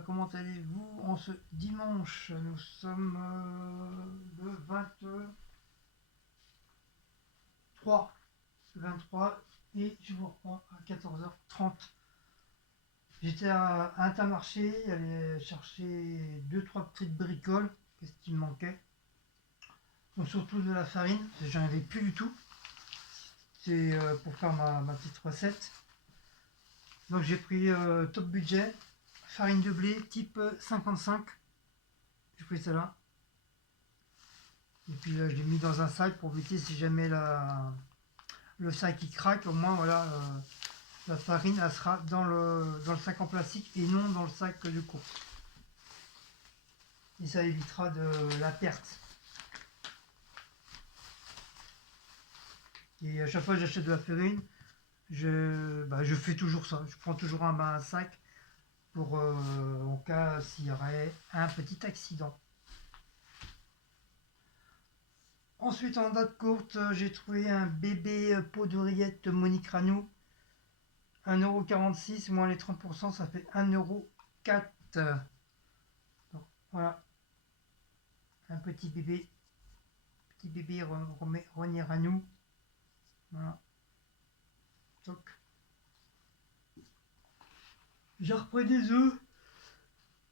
comment allez-vous en ce dimanche? Nous sommes le 23 et je vous reprends à 14h30. J'étais à Intermarché, aller chercher 2-3 petites bricoles, qu'est-ce qui me manquait. Donc surtout de la farine, parce que j'en avais plus du tout. C'est pour faire ma petite recette. Donc j'ai pris top budget, farine de blé type 55. J'ai pris celle-là. Et puis je l'ai mis dans un sac pour éviter si jamais le sac il craque, au moins voilà, la farine elle sera dans le sac en plastique et non dans le sac de course. Et ça évitera de la perte. Et à chaque fois que j'achète de la farine, je fais toujours ça. Je prends toujours un sac pour en cas s'il y aurait un petit accident. Ensuite, en date courte, j'ai trouvé un bébé pot d'oreillette Monique Ranou. 1,46 € moins les 30%, ça fait 1,04 €. Donc, voilà, un petit bébé René Ranou. Voilà. Toc. J'ai repris des œufs.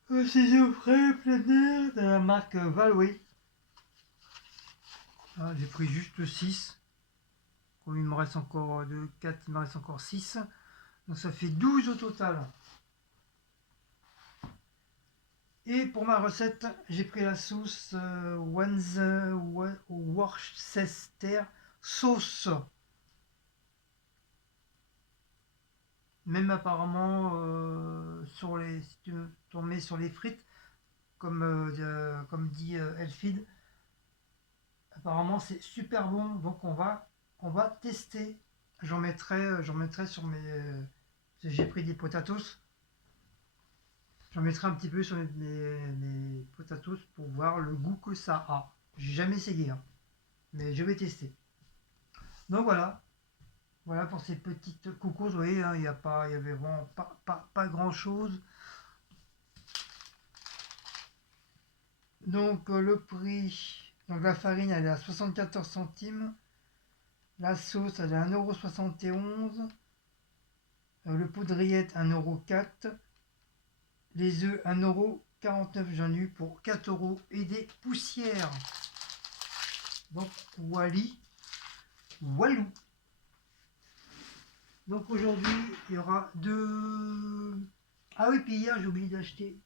Ces œufs frais, plein d'air, de la marque Valway. Ah, j'ai pris juste 6. Comme il me reste encore 2, 4, il me reste encore 6. Donc ça fait 12 au total. Et pour ma recette, j'ai pris la sauce Worcester sauce. Même apparemment, si tu en mets sur les frites, comme dit Elfid, apparemment c'est super bon. Donc on va tester. J'en mettrai sur j'ai pris des potatoes. J'en mettrai un petit peu sur mes potatoes pour voir le goût que ça a. J'ai jamais essayé, hein, mais je vais tester. Donc voilà. Voilà pour ces petites coucous. Vous voyez, hein, il y avait vraiment pas grand chose. Donc le prix, donc la farine elle est à 74 centimes. La sauce elle est à 1,71 €. Le poudriette 1,04 €. Les œufs 1,49 €. J'en ai eu pour 4 € et des poussières. Donc Walou. Donc aujourd'hui il y aura deux. Ah oui, puis hier j'ai oublié d'acheter.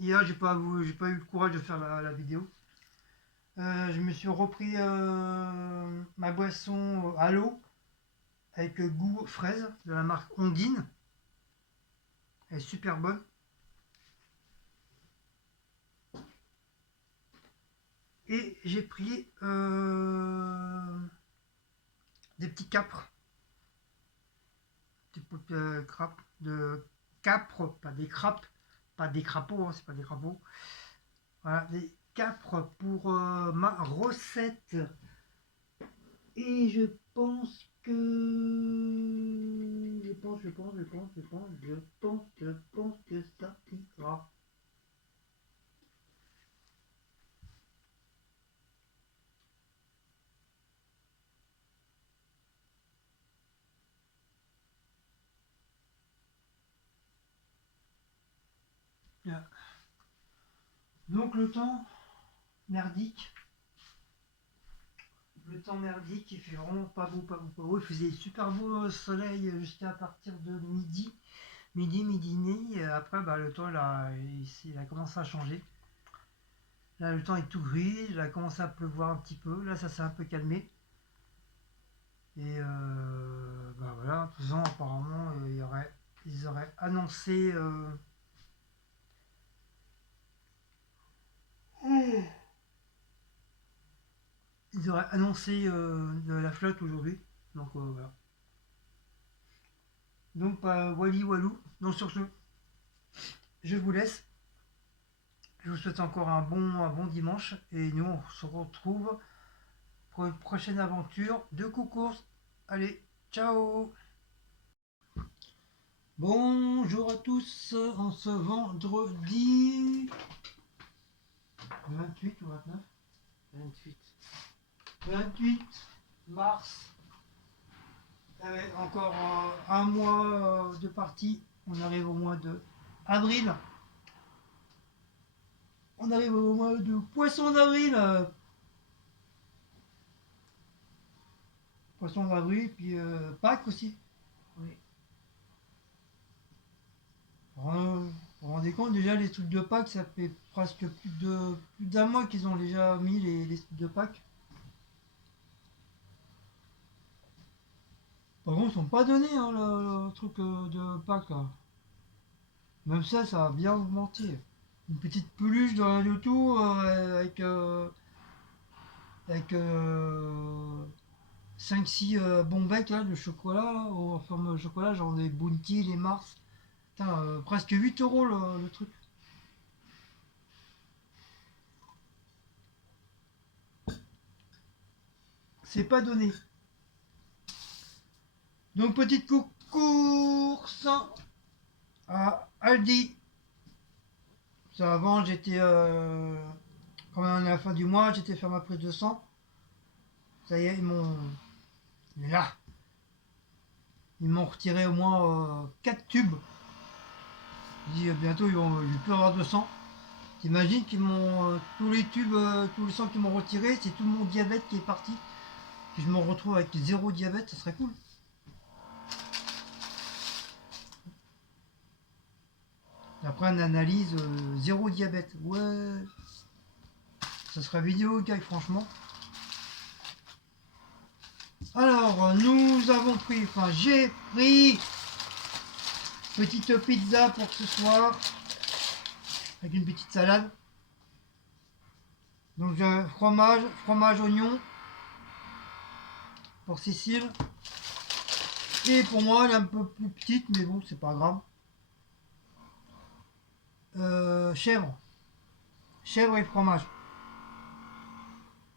Hier j'ai pas eu le courage de faire la vidéo. Je me suis repris ma boisson à l'eau avec goût fraise de la marque Ondine. Elle est super bonne. Et j'ai pris des petits capres. Des crapes de capres, pas des crapes, pas des crapauds, hein, c'est pas des crapauds. Voilà, des capres pour ma recette. Et je pense que. Je pense que ça ira. Donc le temps merdique. Le temps merdique, il fait vraiment pas beau, pas beau, pas beau. Il faisait super beau soleil jusqu'à partir de midi. Midi, et après le temps il a commencé à changer. Là le temps est tout gris, il a commencé à pleuvoir un petit peu, là ça s'est un peu calmé. Et voilà, en faisant apparemment ils auraient annoncé de la flotte aujourd'hui. Donc voilà. Donc Wally Walou. Donc sur ce, je vous laisse. Je vous souhaite encore un bon dimanche et nous on se retrouve pour une prochaine aventure de coucours. Allez, ciao! Bonjour à tous, en ce vendredi 28 ou 29 28. 28 mars. Encore un mois de partie. On arrive au mois de avril. On arrive au mois de poisson d'avril. Poisson d'avril, puis Pâques aussi. Oui. Vous vous rendez compte déjà les trucs de Pâques, ça fait presque plus d'un mois qu'ils ont déjà mis les trucs de Pâques. Par contre, ils sont pas donnés hein, le truc de Pâques là. Même ça a bien augmenté. Une petite peluche dans la youtube avec 5-6 bons becs là, de chocolat, là, en forme de chocolat, genre des Bounty, les Mars. Putain, presque 8 € le truc. C'est pas donné. Donc petite course à Aldi. Ça avant j'étais quand on est à la fin du mois, j'étais faire ma prise de sang. Ça y est, il est là. Ils m'ont retiré au moins 4 tubes. Je dis bientôt je vais plus avoir de sang. T'imagines qu'ils m'ont tous les tubes, tous les sangs qu'ils m'ont retiré, c'est tout mon diabète qui est parti. Si je me retrouve avec zéro diabète, ça serait cool. Après une analyse, zéro diabète. Ouais, ça serait vidéo gars, franchement. Alors, nous avons pris, enfin j'ai pris petite pizza pour ce soir avec une petite salade. Donc fromage, oignon pour Cécile. Et pour moi, elle est un peu plus petite, mais bon, c'est pas grave. Chèvre. Chèvre et fromage.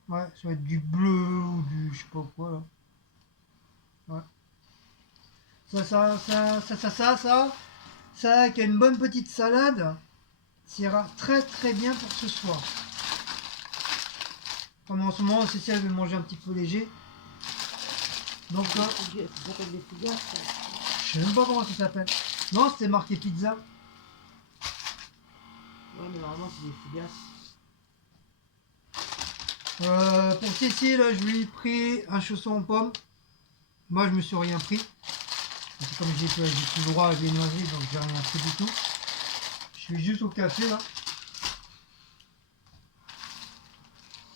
Ouais, ça va être du bleu ou du je sais pas quoi là. Ouais. Ça, avec une bonne petite salade, ça ira très très bien pour ce soir. Comme en ce moment, Cécile veut manger un petit peu léger. Donc, Ça s'appelle des pizzas, ça. je sais même pas comment ça s'appelle. Non, c'était marqué pizza. Ouais, mais normalement, c'est des pizzas. Pour Cécile, je lui ai pris un chausson en pomme. Moi, je me suis rien pris. Parce que comme j'ai tout le droit à la viennoiserie, donc j'ai rien pris du tout. Je suis juste au café là.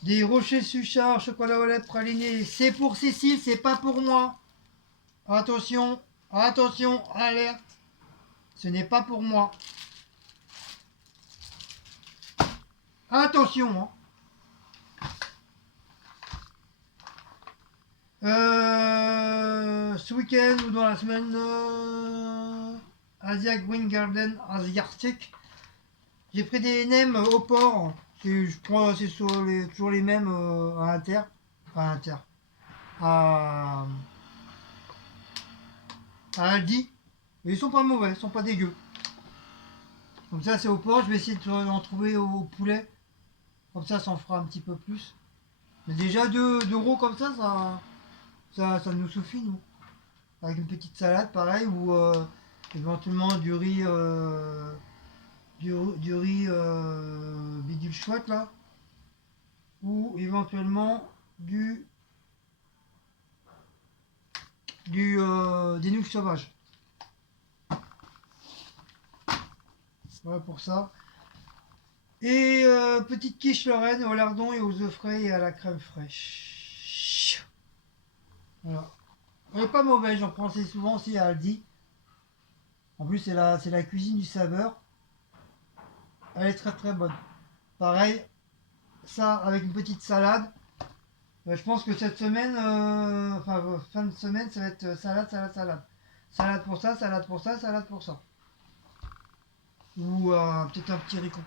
Des rochers Suchard, chocolat au lait praliné. C'est pour Cécile, c'est pas pour moi. Attention, attention, alerte. Ce n'est pas pour moi. Attention, hein. Ce week-end ou dans la semaine, Asia Green Garden Asiatique. J'ai pris des nems au port. Je prends, c'est toujours les mêmes à Inter. Pas à Inter. À, à Aldi. Et ils sont pas mauvais, ils sont pas dégueux. Comme ça, c'est au port. Je vais essayer d'en trouver au poulet. Comme ça en fera un petit peu plus. Mais déjà 2 euros comme ça nous suffit, nous. Avec une petite salade, pareil, ou éventuellement du riz bidule chouette, là. Ou éventuellement des nouilles sauvages. Voilà pour ça. Et petite quiche Lorraine au lardon et aux œufs frais et à la crème fraîche. Voilà. Elle est pas mauvaise, j'en prends assez souvent aussi à Aldi. En plus, c'est la cuisine du saveur. Elle est très très bonne. Pareil, ça avec une petite salade. Je pense que cette semaine, fin de semaine, ça va être salade, salade, salade. Salade pour ça, salade pour ça, salade pour ça. Ou peut-être un petit riz qu'on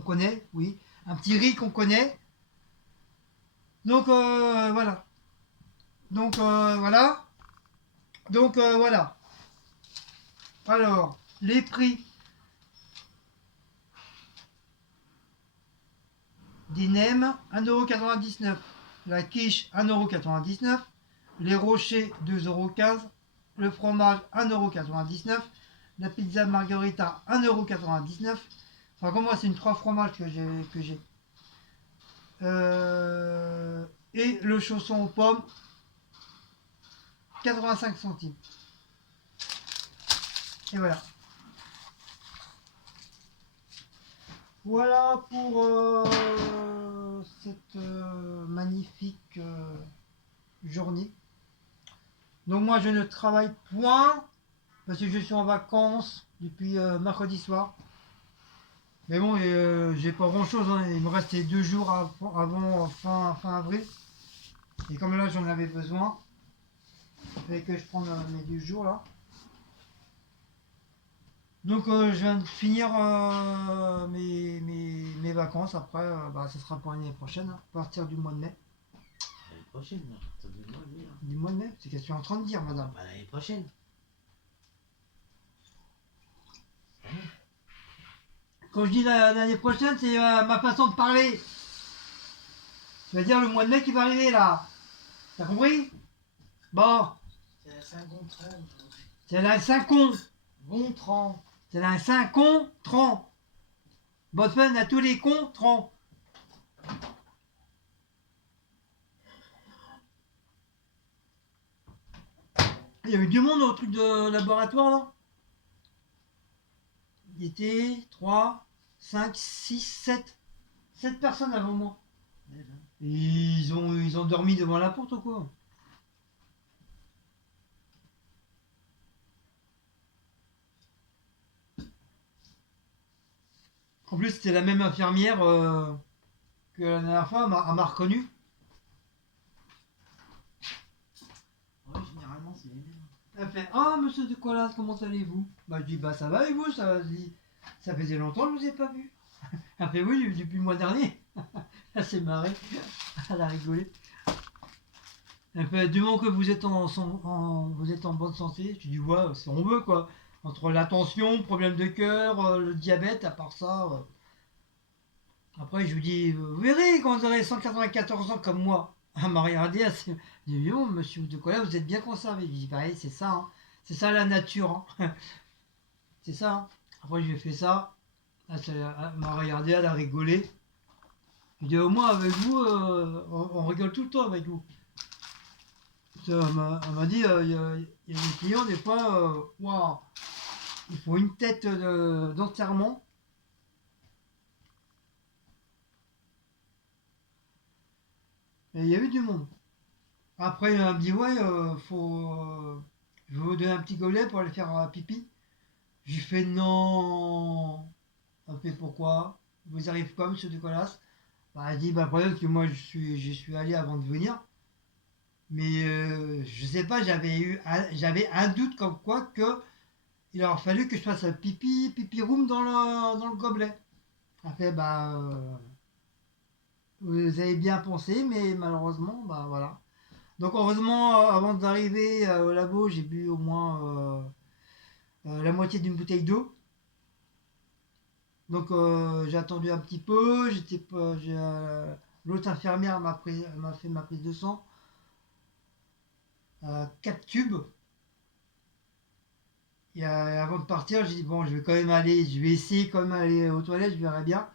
connaît, oui. Un petit riz qu'on connaît. Donc voilà. Donc voilà. Donc voilà. Alors, les prix des nems, 1,99 €. La quiche, 1,99 €. Les rochers, 2,15 €. Le fromage, 1,99 €. La pizza margherita, 1,99 €. Enfin, comme moi, c'est une 3 fromages que j'ai. Et le chausson aux pommes, 85 centimes. Et voilà. Voilà pour cette magnifique journée. Donc moi je ne travaille point parce que je suis en vacances depuis mercredi soir. Mais bon, j'ai pas grand chose, hein. Il me restait 2 jours avant fin avril. Et comme là j'en avais besoin, il fallait que je prenne mes 2 jours là. Donc je viens de finir mes vacances. Après, ça sera pour l'année prochaine, hein, à partir du mois de mai. L'année prochaine, à partir du mois de mai. Du mois de mai, c'est ce que je suis en train de dire, madame. Bah, l'année prochaine. Quand je dis l'année prochaine, c'est ma façon de parler. Je veux dire le mois de mai qui va arriver là. T'as compris? Bon, C'est la Saint-Gontran. c'est la Saint-Con. Gontran. C'est la Saint-Con-Tran. Bonne semaine à tous les cons-trans. Il y avait du monde au truc de laboratoire là. Il était 3, 5, 6, 7. 7 personnes avant moi. Et ils ont dormi devant la porte ou quoi? En plus, c'était la même infirmière que la dernière fois, elle m'a reconnu. Ouais, généralement, c'est les mêmes. Elle fait ah, monsieur de Colas, comment allez-vous? Bah, je dis bah, ça va et vous? Ça, je dis, ça faisait longtemps que je vous ai pas vu. Elle fait oui, depuis le mois dernier. Elle s'est marrée. Elle a rigolé. Elle fait du moment que vous êtes vous êtes en bonne santé, je dis ouais, si on veut quoi. Entre la tension, problème de cœur, le diabète, à part ça. Après, je lui dis, vous verrez quand vous aurez 194 ans comme moi. Elle m'a regardé, elle s'est dit, oh, monsieur de Colas, vous êtes bien conservé. Je dis, bah, oui, c'est ça, hein. C'est ça la nature, hein. C'est ça, hein. Après, je lui ai fait ça. Elle m'a regardé, elle a rigolé. Je dis, au moins, avec vous, on rigole tout le temps avec vous. Elle m'a dit, il y a des clients, des fois, waouh, il faut une tête d'enterrement. Et il y avait du monde. Après, elle me dit, ouais, je vais vous donner un petit gobelet pour aller faire pipi. J'ai fait non. Elle fait pourquoi? Vous arrivez quoi, monsieur Nicolas? Bah, elle dit, bah, le problème, c'est que moi, j'y suis allé avant de venir. Mais je sais pas, j'avais un doute comme quoi que il aurait fallu que je fasse un pipi room dans le gobelet. Elle fait, bah, vous avez bien pensé, mais malheureusement, bah voilà. Donc heureusement, avant d'arriver au labo, j'ai bu au moins la moitié d'une bouteille d'eau. Donc j'ai attendu un petit peu. L'autre infirmière m'a fait ma prise de sang. 4 tubes. Et avant de partir, j'ai dit bon, je vais quand même aller, je vais essayer quand même aller aux toilettes, je verrai bien.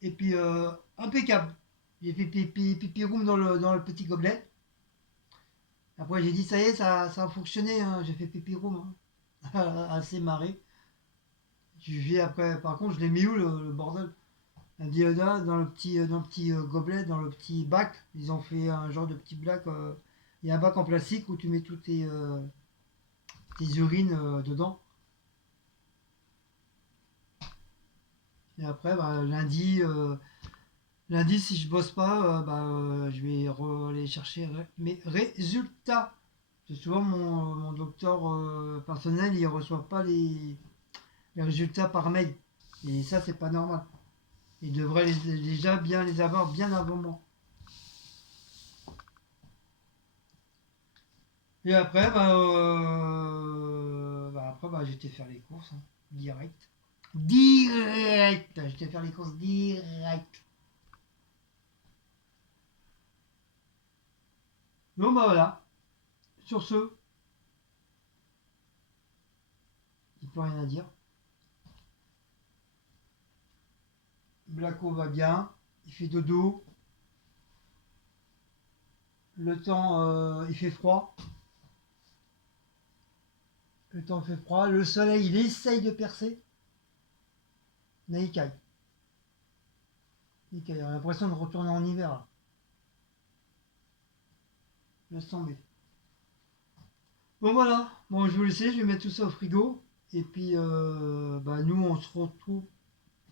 Et puis impeccable. J'ai fait pipi room dans le petit gobelet. Après j'ai dit ça y est, ça a fonctionné, hein. J'ai fait pipi room, hein. Assez marré. Je vis après, par contre, je l'ai mis où le bordel? Elle dit là, dans le petit gobelet, dans le petit bac, ils ont fait un genre de petit bac. Il y a un bac en plastique où tu mets toutes tes urines dedans. Et après, bah, lundi, si je bosse pas, je vais aller chercher mes résultats. Parce que souvent, mon docteur personnel, il reçoit pas les résultats par mail. Et ça, c'est pas normal. Il devrait déjà bien les avoir bien avant moi. Et après, après, bah, j'étais faire les courses, hein, direct. Direct! J'étais faire les courses direct. Bon, bah voilà. Sur ce, il n'y a plus rien à dire. Blacko va bien, il fait dodo. Le temps, il fait froid. Le temps fait froid. Le soleil, il essaye de percer. Mais il caille. Il caille. On a l'impression de retourner en hiver. Là. Laisse tomber. Bon voilà. Bon, je vais vous laisser. Je vais mettre tout ça au frigo. Et puis, bah, nous, on se retrouve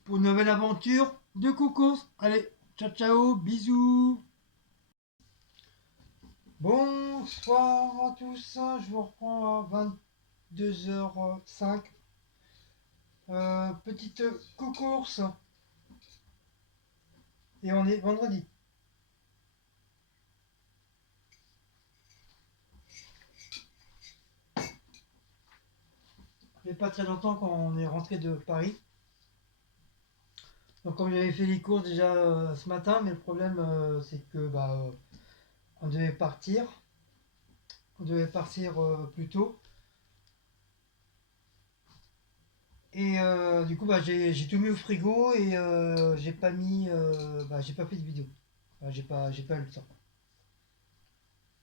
pour une nouvelle aventure de Cocos. Allez, ciao, ciao. Bisous. Bonsoir à tous. Je vous reprends à 22h05. Petite course. Et on est vendredi. Ça fait pas très longtemps qu'on est rentré de Paris. Donc comme j'avais fait les courses déjà ce matin, mais le problème c'est que bah, on devait partir. On devait partir plus tôt. Et du coup bah, j'ai tout mis au frigo et j'ai pas mis bah, j'ai pas fait de vidéo. Enfin, j'ai pas eu le temps.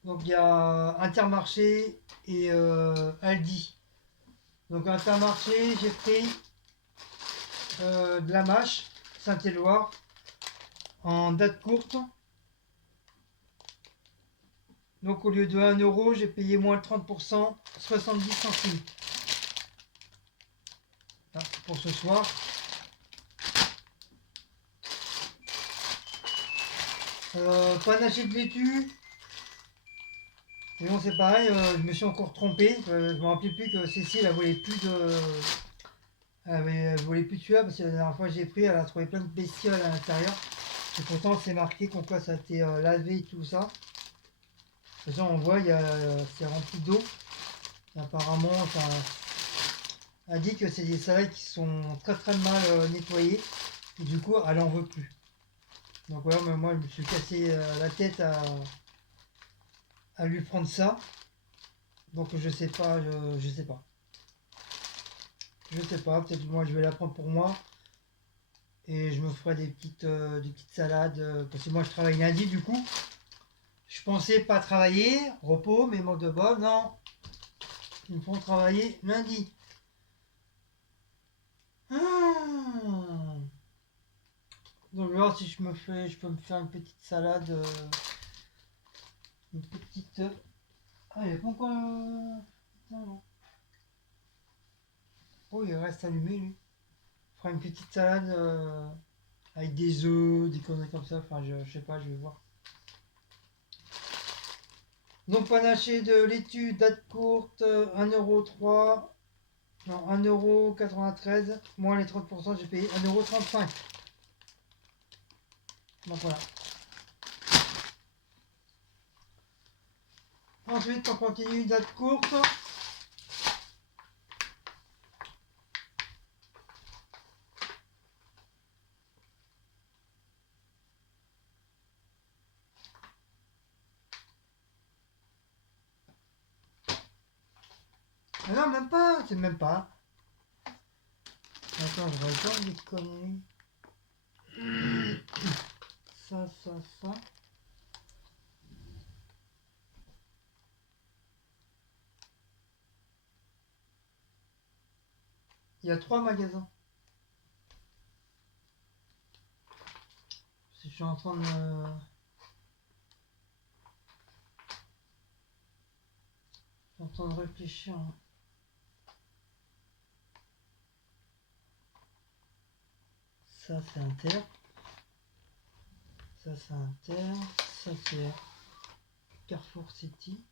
Donc il y a Intermarché et Aldi. Donc Intermarché, j'ai pris de la mâche Saint-Éloi en date courte. Donc au lieu de 1 €, j'ai payé moins de 30%, 70 centimes. Là, pour ce soir. Panaché de laitue. Mais bon, c'est pareil, je me suis encore trompé. Je me rappelais plus que Cécile, elle voulait plus de. Elle voulait plus de celui-là parce que la dernière fois que j'ai pris, elle a trouvé plein de bestioles à l'intérieur. Et pourtant, c'est marqué comme quoi ça a été lavé et tout ça. De toute façon, on voit, c'est rempli d'eau. Et apparemment, ça a dit que c'est des salades qui sont très très mal nettoyées. Et du coup, elle en veut plus. Donc voilà, mais moi, je me suis cassé la tête à lui prendre ça. Donc je sais pas, je sais pas. Je sais pas, peut-être moi je vais la prendre pour moi. Et je me ferai des petites salades. Parce que moi je travaille lundi du coup. Je pensais pas travailler, repos, mais manque de bol, non. Ils me font travailler lundi. Ah. Donc je vais voir si je peux me faire une petite salade. Une petite. Ah, il n'y a pas encore. Non, non. Oh, il reste allumé lui. Je ferai une petite salade avec des œufs, des conneries comme ça. Enfin, je sais pas, je vais voir. Donc panaché de laitue, date courte, 1,03 €. Non, 1,93 €. Moins les 30%, j'ai payé 1,35 €. Donc voilà. Ensuite, on continue, date courte. Ah non, même pas, c'est même pas. Attends, je regarde les conneries. Ça, ça, ça. Il y a 3 magasins. Je suis en train de. Je suis en train de réfléchir. Hein. Ça, c'est Inter. Ça, c'est Inter. Ça, c'est Carrefour City.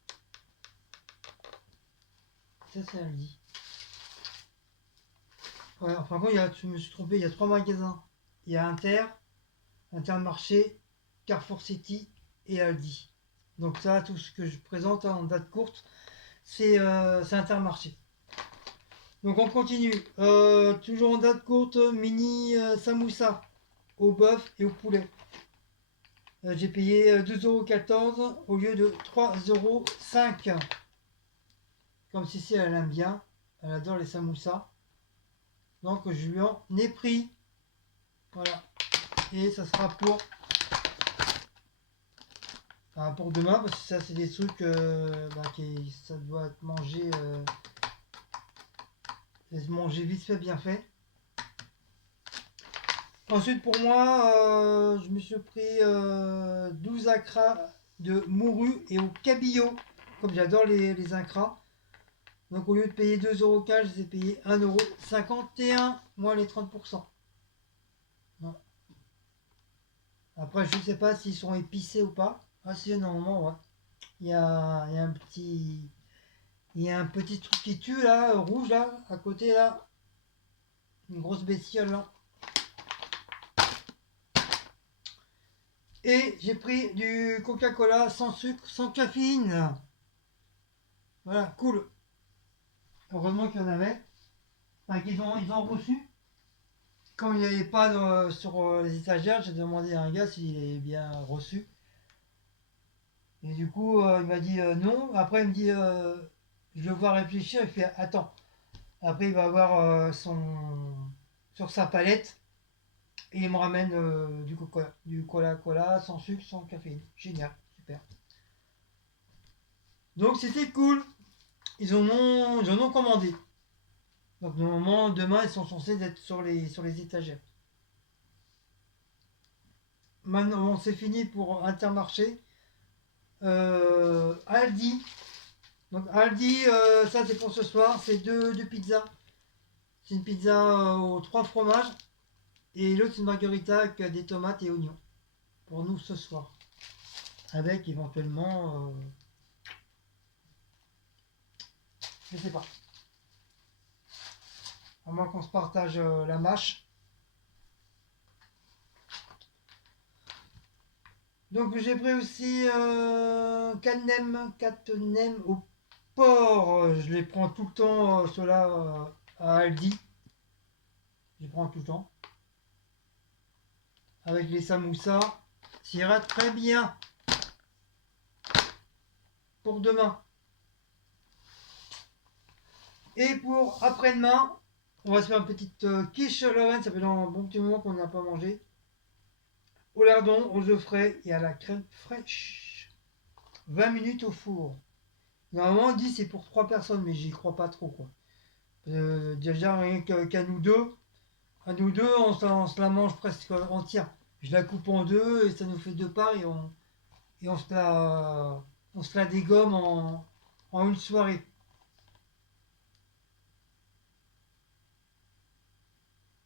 Ça, c'est Aldi. Ouais, enfin, bon, je me suis trompé, il y a 3 magasins. Il y a Inter, Intermarché, Carrefour City et Aldi. Donc ça, tout ce que je présente en date courte, c'est Intermarché. Donc on continue. Toujours en date courte, mini samoussa au bœuf et au poulet. J'ai payé 2,14 € au lieu de 3,05 €. Comme Cécile, elle aime bien. Elle adore les samoussas. Donc je lui en ai pris. Voilà. Et ça sera pour demain, parce que ça c'est des trucs qui ça doit être mangé vite fait, bien fait. Ensuite pour moi, je me suis pris 12 acras de morue et au cabillaud, comme j'adore les acras. Donc au lieu de payer 2,15 €, je les ai payés 1,51 €, moins les 30%. Non. Après je ne sais pas s'ils sont épicés ou pas. Ah si, normalement ouais. Il y a un petit. Il y a un petit truc qui tue là, rouge là, à côté là. Une grosse bestiole là. Et j'ai pris du Coca-Cola sans sucre, sans caféine. Voilà, cool. Heureusement qu'il y en avait. Enfin, ils ont reçu. Comme il n'y avait pas sur les étagères, j'ai demandé à un gars s'il avait bien reçu. Et du coup, il m'a dit non. Après, il me dit je vais voir réfléchir. Il fait attends. Après, il va voir sur sa palette. Et il me ramène du Coca-Cola sans sucre, sans caféine. Génial, super. Donc c'était cool. Ils en ont commandé. Donc normalement, demain, ils sont censés être sur les étagères. Maintenant, bon, c'est fini pour Intermarché. Aldi. Donc Aldi, ça c'est pour ce soir. C'est deux pizzas. C'est une pizza aux 3 fromages. Et l'autre, c'est une margarita avec des tomates et oignons. Pour nous ce soir. Avec éventuellement, je sais pas. À moins qu'on se partage la mâche. Donc j'ai pris aussi quatre nems au porc. Je les prends tout le temps, ceux-là, à Aldi. Je les prends tout le temps. Avec les samoussas. Ça ira très bien. Pour demain. Et pour après-demain, on va se faire une petite quiche Lorraine. Ça fait un bon petit moment qu'on n'a pas mangé. Au lardon, aux œufs frais et à la crème fraîche. 20 minutes au four. Normalement, on dit c'est pour 3 personnes, mais j'y crois pas trop, quoi. Déjà, rien qu'à nous deux, on se la mange presque entière. Je la coupe en deux et ça nous fait deux parts et on se la dégomme en une soirée.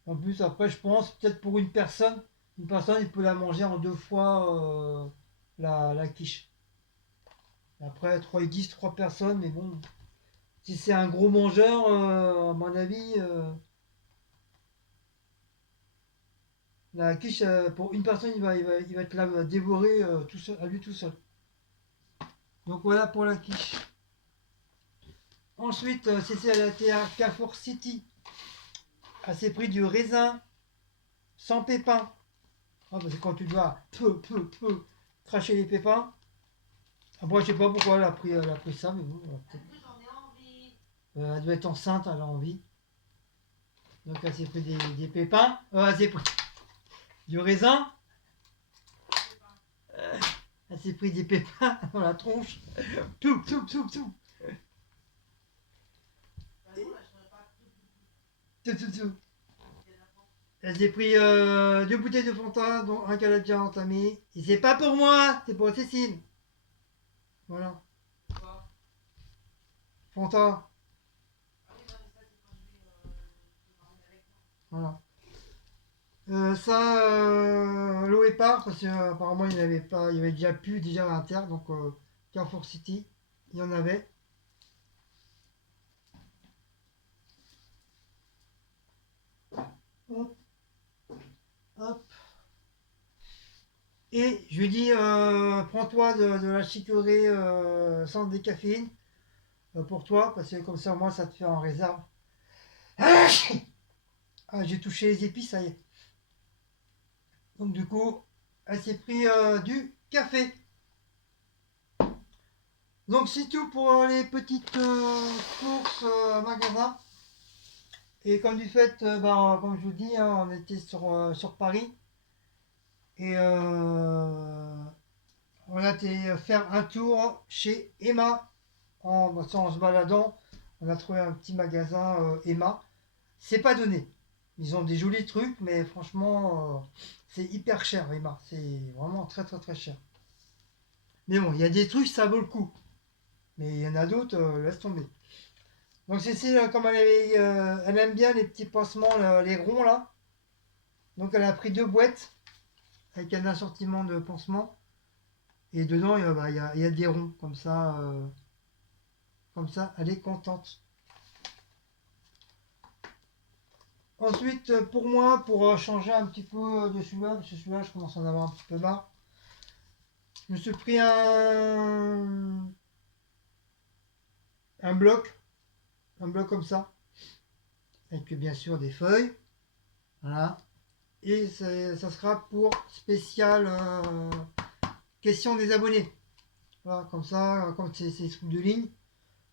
En plus, après, je pense, peut-être pour une personne, il peut la manger en 2 fois la quiche. Après, 3 personnes, mais bon, si c'est un gros mangeur, à mon avis, la quiche, pour une personne, il va te la dévorer tout seul, à lui tout seul. Donc voilà pour la quiche. Ensuite, c'est elle a été à Carrefour City. Elle s'est pris du raisin sans pépins. Ah, parce que quand tu dois cracher les pépins. Après, je sais pas pourquoi elle a pris ça, mais bon, elle doit être enceinte, elle a envie. Donc elle s'est pris des pépins. Elle s'est pris du raisin. Elle s'est pris des pépins dans la tronche. Tout. Tout. Elle s'est pris 2 bouteilles de Fanta, dont un qu'elle a déjà entamé. Et c'est pas pour moi, c'est pour Cécile. Voilà. Fanta. Voilà. L'eau est part, parce qu'apparemment il n'y avait pas, il y avait déjà plus déjà à l'Inter, donc Carrefour City, il y en avait. Hop, hop. Et je lui dis, prends-toi de la chicorée sans décaféine pour toi, parce que comme ça, moi, ça te fait en réserve. Ah, j'ai touché les épices, ça y est. Donc du coup, elle s'est pris du café. Donc c'est tout pour les petites courses magasin. Et comme du fait, comme je vous dis, hein, on était sur Paris. Et on a été faire un tour chez Emma. En se baladant, on a trouvé un petit magasin Emma. C'est pas donné. Ils ont des jolis trucs, mais franchement, c'est hyper cher, Emma. C'est vraiment très très très cher. Mais bon, il y a des trucs, ça vaut le coup. Mais il y en a d'autres, laisse tomber. Donc Cécile, comme elle aime bien les petits pansements, les ronds là. Donc elle a pris 2 boîtes avec un assortiment de pansements. Et dedans, il y a des ronds. Comme ça, elle est contente. Ensuite, pour moi, pour changer un petit peu de celui-là, parce que celui-là, je commence à en avoir un petit peu marre. Je me suis pris un bloc. Un bloc comme ça. Avec bien sûr des feuilles. Voilà. Et ça sera pour spécial question des abonnés. Voilà, comme ça, comme c'est des trucs de ligne,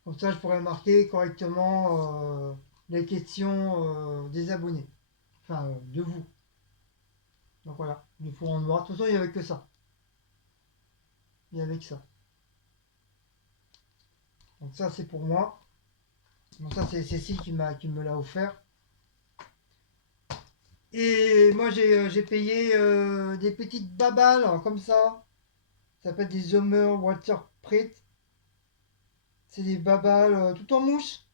comme ça je pourrais marquer correctement les questions des abonnés. Enfin, de vous. Donc voilà, du coup on verra. De toute façon, il n'y avait que ça. Il n'y avait que ça. Donc ça c'est pour moi. Donc ça c'est Cécile qui me l'a offert. Et moi j'ai payé des petites babales comme ça. Ça s'appelle des Homer Walter Prate. C'est des babales tout en mousse.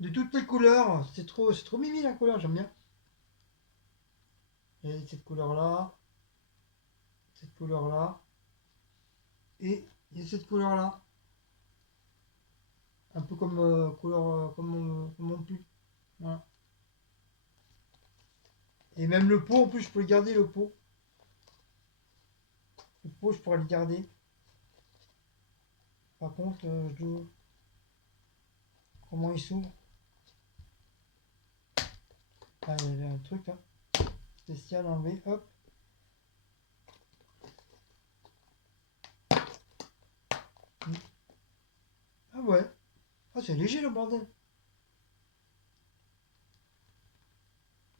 De toutes les couleurs. C'est trop mimi la couleur, j'aime bien. Et cette couleur-là. Cette couleur-là. Et il y a cette couleur-là. Un peu comme couleur comme mon pull. Voilà. Et même le pot, en plus, je peux le garder, le pot. Le pot, je pourrais le garder. Par contre, je dois... Comment il s'ouvre? Ah, il y avait un truc là. Spécial enlevé. Hop. Ah ouais. Ah, c'est léger le bordel.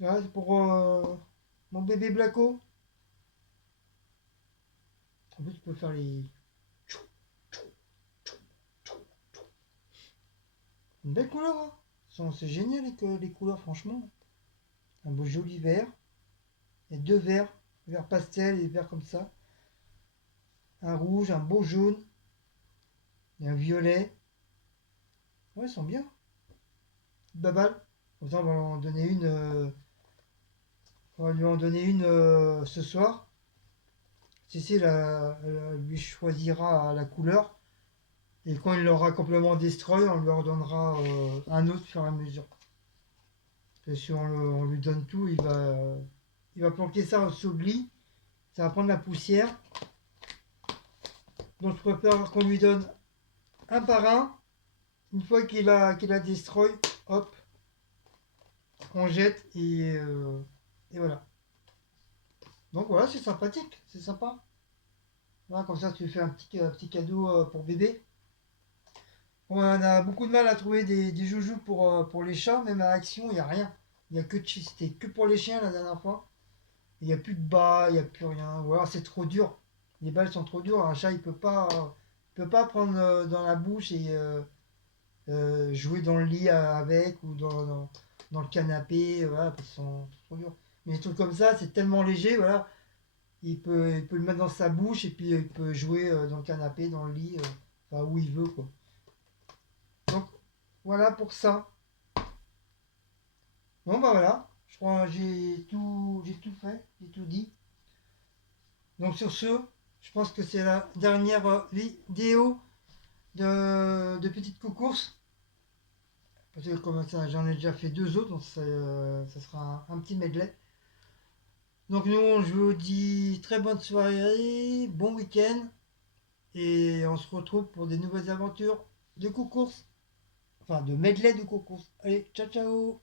Ouais, c'est pour mon bébé Blacko. En plus, tu peux faire les... Une belle couleur, hein. C'est génial les couleurs, franchement. Un beau joli vert. Il y a 2 verts. Vert pastel et vert comme ça. Un rouge, un beau jaune. Et un violet. Ouais, ils sont bien. Babal. Comme ça, on va lui en donner une ce soir. Cécile lui choisira la couleur. Et quand il l'aura complètement destroy, on lui redonnera un autre au fur et à mesure. Et si on lui donne tout, il va planquer ça sous le lit. Ça va prendre la poussière. Donc je préfère qu'on lui donne un par un. Une fois qu'il a destroy, hop, on jette et voilà. Donc voilà, c'est sympathique, c'est sympa. Voilà, comme ça tu fais un petit cadeau pour bébé. On a beaucoup de mal à trouver des joujoux pour les chats, même à Action, il n'y a rien. Il y a que c'était que pour les chiens la dernière fois. Il n'y a plus de bas, il n'y a plus rien. Ou alors c'est trop dur. Les balles sont trop dures. Un chat, il peut pas prendre dans la bouche et jouer dans le lit avec ou dans le canapé. Voilà, parce qu'ils sont trop durs. Mais les trucs comme ça, c'est tellement léger. Voilà, il peut le mettre dans sa bouche et puis il peut jouer dans le canapé, dans le lit, enfin où il veut quoi. Donc voilà pour ça. Bon bah voilà, je crois que j'ai tout fait, j'ai tout dit. Donc sur ce, je pense que c'est la dernière vidéo de petite course. Parce que comme ça, j'en ai déjà fait 2 autres, donc ça sera un petit medley. Donc nous, je vous dis très bonne soirée, bon week-end, et on se retrouve pour des nouvelles aventures de course. Enfin, de medley de cocos. Allez, ciao ciao.